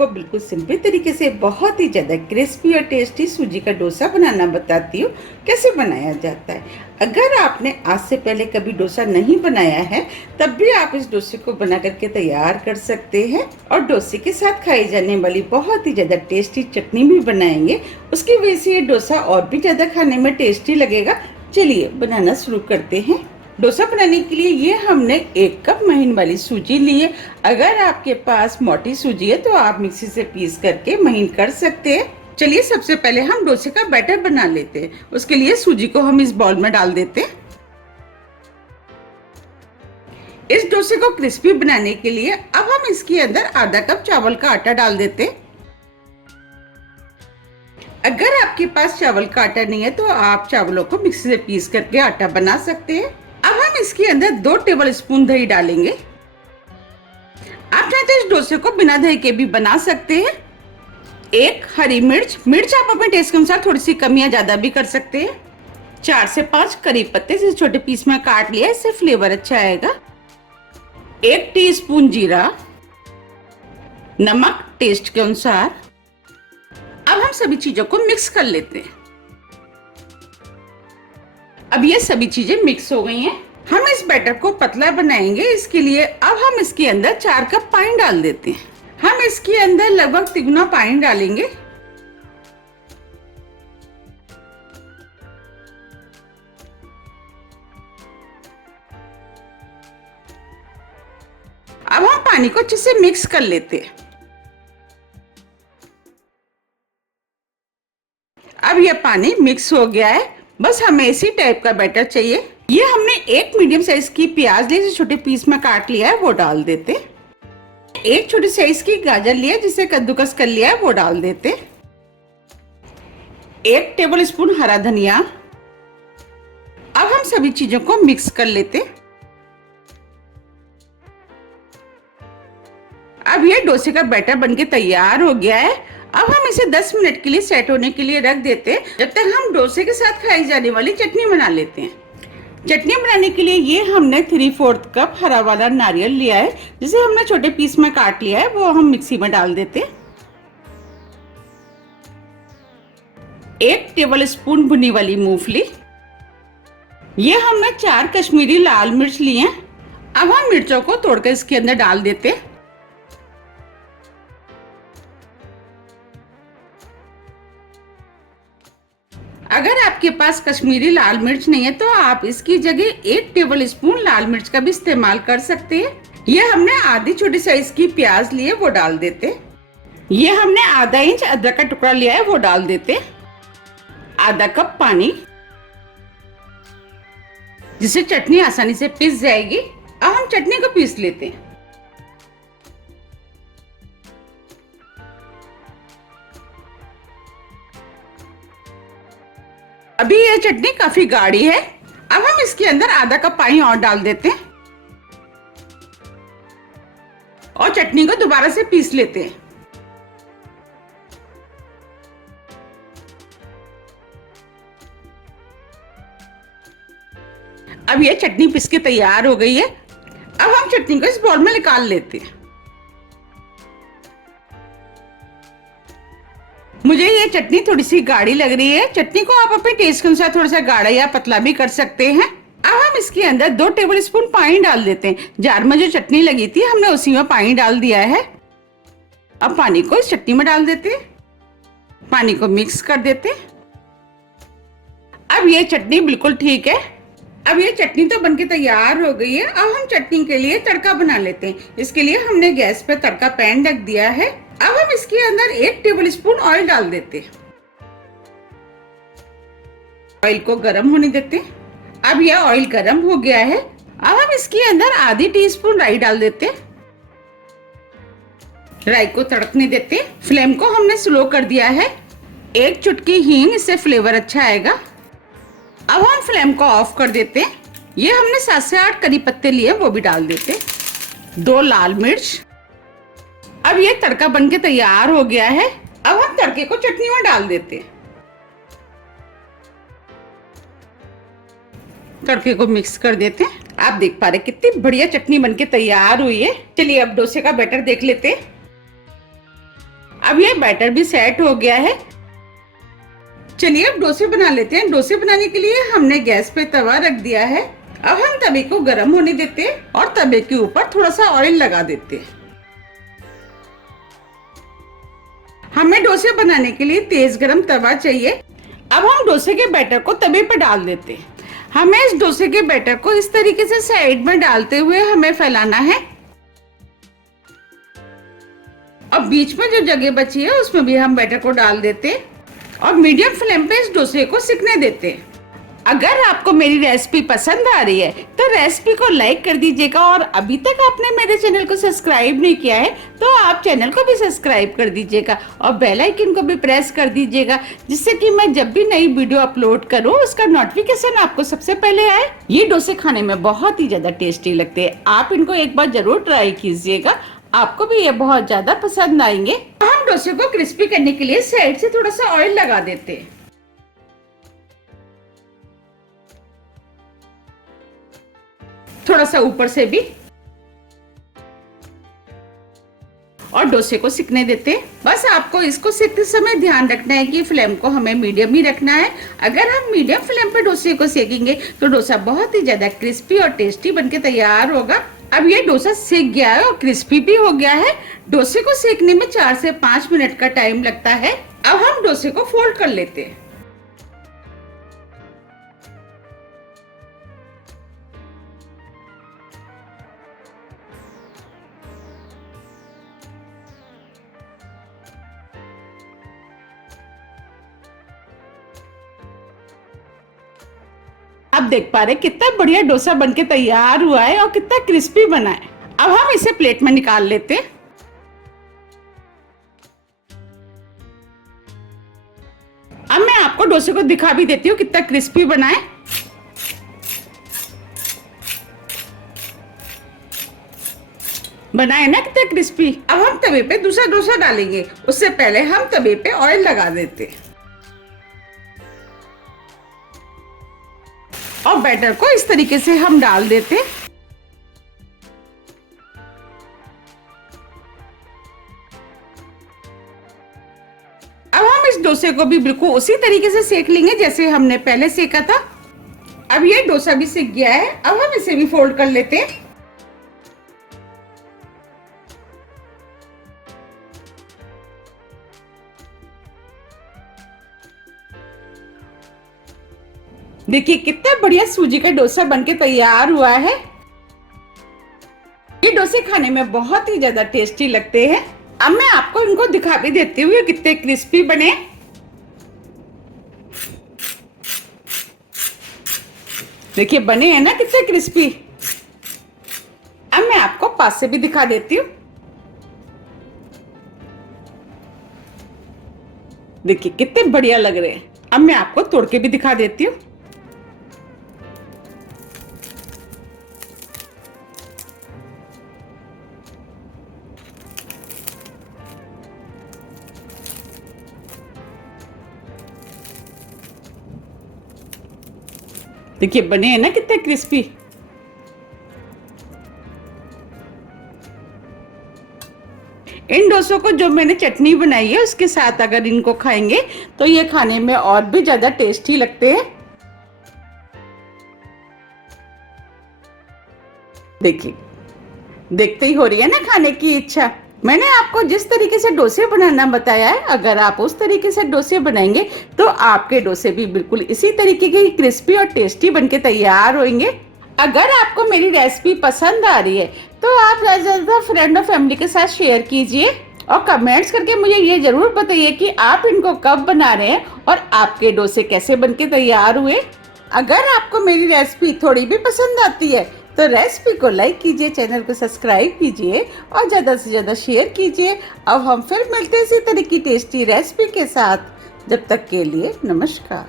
आपको बिल्कुल सिंपल तरीके से बहुत ही ज़्यादा क्रिस्पी और टेस्टी सूजी का डोसा बनाना बताती हूँ कैसे बनाया जाता है। अगर आपने आज से पहले कभी डोसा नहीं बनाया है तब भी आप इस डोसे को बना करके तैयार कर सकते हैं और डोसे के साथ खाई जाने वाली बहुत ही ज़्यादा टेस्टी चटनी भी बनाएंगे। उसकी वजह से ये डोसा और भी ज़्यादा खाने में टेस्टी लगेगा। चलिए बनाना शुरू करते हैं। डोसा बनाने के लिए ये हमने 1 कप महीन वाली सूजी ली है। अगर आपके पास मोटी सूजी है तो आप मिक्सी से पीस करके महीन कर सकते हैं। चलिए सबसे पहले हम डोसे का बैटर बना लेते हैं। उसके लिए सूजी को हम इस बाउल में डाल देते हैं। इस डोसे को क्रिस्पी बनाने के लिए अब हम इसके अंदर आधा कप चावल का आटा डाल देते हैं। अगर आपके पास चावल का आटा नहीं है तो आप चावलों को मिक्सी से पीस करके आटा बना सकते हैं। अब हम इसके अंदर 2 टेबल स्पून दही डालेंगे। आप चाहे तो इस डोसे को बिना दही के भी बना सकते हैं। 1 हरी मिर्च आप अपने टेस्ट के अनुसार थोड़ी सी कम या ज्यादा भी कर सकते हैं। 4 से 5 करी पत्ते जिसे छोटे पीस में काट लिया, इससे फ्लेवर अच्छा आएगा। 1 टीस्पून जीरा, नमक टेस्ट के अनुसार। अब हम सभी चीजों को मिक्स कर लेते हैं। अब ये सभी चीजें मिक्स हो गई हैं। हम इस बैटर को पतला बनाएंगे। इसके लिए अब हम इसके अंदर 4 कप पानी डाल देते हैं। हम इसके अंदर लगभग 3 गुना पानी डालेंगे। अब हम पानी को अच्छे से मिक्स कर लेते हैं। अब यह पानी मिक्स हो गया है। बस हमें इसी टाइप का बैटर चाहिए। ये हमने 1 मीडियम साइज की प्याज ली, जिसे छोटे पीस में काट लिया है, वो डाल देते। 1 छोटी साइज की गाजर लिया, जिसे कद्दूकस कर लिया है, वो डाल देते। 1 टेबल स्पून हरा धनिया। अब हम सभी चीजों को मिक्स कर लेते। अब ये डोसे का बैटर बनके तैयार हो गया है। अब हम इसे 10 मिनट के लिए सेट होने के लिए रख देते हैं, जब तक हम डोसे के साथ खाई जाने वाली चटनी बना लेते हैं। चटनी बनाने के लिए ये हमने 3/4 कप हरा वाला नारियल लिया है, जिसे हमने छोटे पीस में काट लिया है, वो हम मिक्सी में डाल देते हैं। 1 टेबल स्पून भुनी वाली मूंगफली। ये हमने 4 कश्मीरी लाल मिर्च लिए हैं। अब हम मिर्चों को तोड़कर इसके अंदर डाल देते हैं। अगर आपके पास कश्मीरी लाल मिर्च नहीं है तो आप इसकी जगह 1 टेबल स्पून लाल मिर्च का भी इस्तेमाल कर सकते हैं। ये हमने आधी छोटी साइज की प्याज ली है, वो डाल देते। ये हमने आधा इंच अदरक का टुकड़ा लिया है, वो डाल देते। आधा कप पानी, जिससे चटनी आसानी से पिस जाएगी। अब हम चटनी को पीस लेते हैं। अभी यह चटनी काफी गाढ़ी है। अब हम इसके अंदर आधा कप पानी और डाल देते हैं और चटनी को दोबारा से पीस लेते हैं। अब यह चटनी पीस के तैयार हो गई है। अब हम चटनी को इस बाउल में निकाल लेते हैं। मुझे ये चटनी थोड़ी सी गाढ़ी लग रही है। चटनी को आप अपने टेस्ट के अनुसार थोड़ा सा गाढ़ा या पतला भी कर सकते हैं। अब हम इसके अंदर 2 टेबल स्पून पानी डाल देते हैं। जार में जो चटनी लगी थी हमने उसी में पानी डाल दिया है। अब पानी को इस चटनी में डाल देते हैं। पानी को मिक्स कर देते। अब ये चटनी बिल्कुल ठीक है। अब ये चटनी तो बनके तैयार हो गई है। अब हम चटनी के लिए तड़का बना लेते हैं। इसके लिए हमने गैस पे तड़का पैन रख दिया है। अब हम इसके अंदर 1 टेबल स्पून ऑयल डाल देते। ऑयल को गर्म होने देते। अब यह ऑयल गर्म हो गया है। अब हम इसके अंदर आधी टीस्पून राई डाल देते। राई को तड़कने देते। फ्लेम को हमने स्लो कर दिया है। 1 चुटकी हींग, इससे फ्लेवर अच्छा आएगा। अब हम फ्लेम को ऑफ कर देते। ये हमने 7 से 8 करी पत्ते लिए, वो भी डाल देते। 2 लाल मिर्च। अब ये तड़का बनके तैयार हो गया है। अब हम तड़के को चटनी में डाल देते। तड़के को मिक्स कर देते हैं। आप देख पा रहे कितनी बढ़िया चटनी बनके तैयार हुई है। चलिए अब डोसे का बैटर देख लेते हैं। अब ये बैटर भी सेट हो गया है। चलिए अब डोसे बना लेते हैं। डोसे बनाने के लिए हमने गैस पे तवा रख दिया है। अब हम तवे को गर्म होने देते हैं और तवे के ऊपर थोड़ा सा ऑयल लगा देते हैं। हमें डोसे बनाने के लिए तेज गरम तवा चाहिए। अब हम डोसे के बैटर को तवे पर डाल देते हैं। हमें इस डोसे के बैटर को इस तरीके से साइड में डालते हुए हमें फैलाना है। अब बीच में जो जगह बची है उसमें भी हम बैटर को डाल देते हैं और मीडियम फ्लेम पे इस डोसे को सिकने देते हैं। अगर आपको मेरी रेसिपी पसंद आ रही है तो रेसिपी को लाइक कर दीजिएगा और अभी तक आपने मेरे चैनल को सब्सक्राइब नहीं किया है तो आप चैनल को भी सब्सक्राइब कर दीजिएगा और बेल आइकन को भी प्रेस कर दीजिएगा, जिससे कि मैं जब भी नई वीडियो अपलोड करूं उसका नोटिफिकेशन आपको सबसे पहले आए। ये डोसे खाने में बहुत ही ज्यादा टेस्टी लगते हैं। आप इनको एक बार जरूर ट्राई कीजिएगा, आपको भी ये बहुत ज्यादा पसंद आएंगे। हम डोसे को क्रिस्पी करने के लिए साइड से थोड़ा सा ऑयल लगा देते हैं। थोड़ा सा ऊपर से भी और डोसे को सिकने देते हैं। बस आपको इसको सिकते समय ध्यान रखना है कि फ्लेम को हमें मीडियम ही रखना है। अगर हम मीडियम फ्लेम पे डोसे को सेकेंगे तो डोसा बहुत ही ज्यादा क्रिस्पी और टेस्टी बनके तैयार होगा। अब ये डोसा सेक गया है और क्रिस्पी भी हो गया है। डोसे को सेकने में 4 से 5 मिनट का टाइम लगता है। अब हम डोसे को फोल्ड कर लेते हैं। आप देख पा रहे कितना बढ़िया डोसा बनके तैयार हुआ है और कितना क्रिस्पी बना है। अब हम इसे प्लेट में निकाल लेते हैं। अब मैं आपको डोसे को दिखा भी देती हूँ कितना क्रिस्पी बना है। बना है ना कितना क्रिस्पी। अब हम तवे पे दूसरा डोसा डालेंगे, उससे पहले हम तवे पे ऑयल लगा देते हैं और बैटर को इस तरीके से हम डाल देते हैं। अब हम इस डोसे को भी बिल्कुल उसी तरीके से सेक लेंगे जैसे हमने पहले सेका था। अब ये डोसा भी सिक गया है। अब हम इसे भी फोल्ड कर लेते हैं। देखिए कितना बढ़िया सूजी का डोसा बनके तैयार हुआ है। ये डोसे खाने में बहुत ही ज्यादा टेस्टी लगते हैं। अब मैं आपको इनको दिखा भी देती हूँ कितने क्रिस्पी बने। देखिए बने हैं ना कितने क्रिस्पी। अब मैं आपको पास से भी दिखा देती हूँ। देखिए कितने बढ़िया लग रहे हैं। अब मैं आपको तोड़ के भी दिखा देती हूँ। देखिए बने हैं ना कितने क्रिस्पी। इन डोसों को जो मैंने चटनी बनाई है उसके साथ अगर इनको खाएंगे तो ये खाने में और भी ज्यादा टेस्टी लगते हैं। देखिए देखते ही हो रही है ना खाने की इच्छा। मैंने आपको जिस तरीके से डोसे बनाना बताया है, अगर आप उस तरीके से डोसे बनाएंगे तो आपके डोसे भी बिल्कुल इसी तरीके के क्रिस्पी और टेस्टी बनके तैयार होंगे। अगर आपको मेरी रेसिपी पसंद आ रही है तो आप ज़्यादा फ्रेंड और फैमिली के साथ शेयर कीजिए और कमेंट्स करके मुझे ये जरूर बताइए कि आप इनको कब बना रहे हैं और आपके डोसे कैसे बनके तैयार हुए। अगर आपको मेरी रेसिपी थोड़ी भी पसंद आती है तो रेसिपी को लाइक कीजिए, चैनल को सब्सक्राइब कीजिए और ज़्यादा से ज़्यादा शेयर कीजिए। अब हम फिर मिलते हैं इसी तरह की टेस्टी रेसिपी के साथ। जब तक के लिए नमस्कार।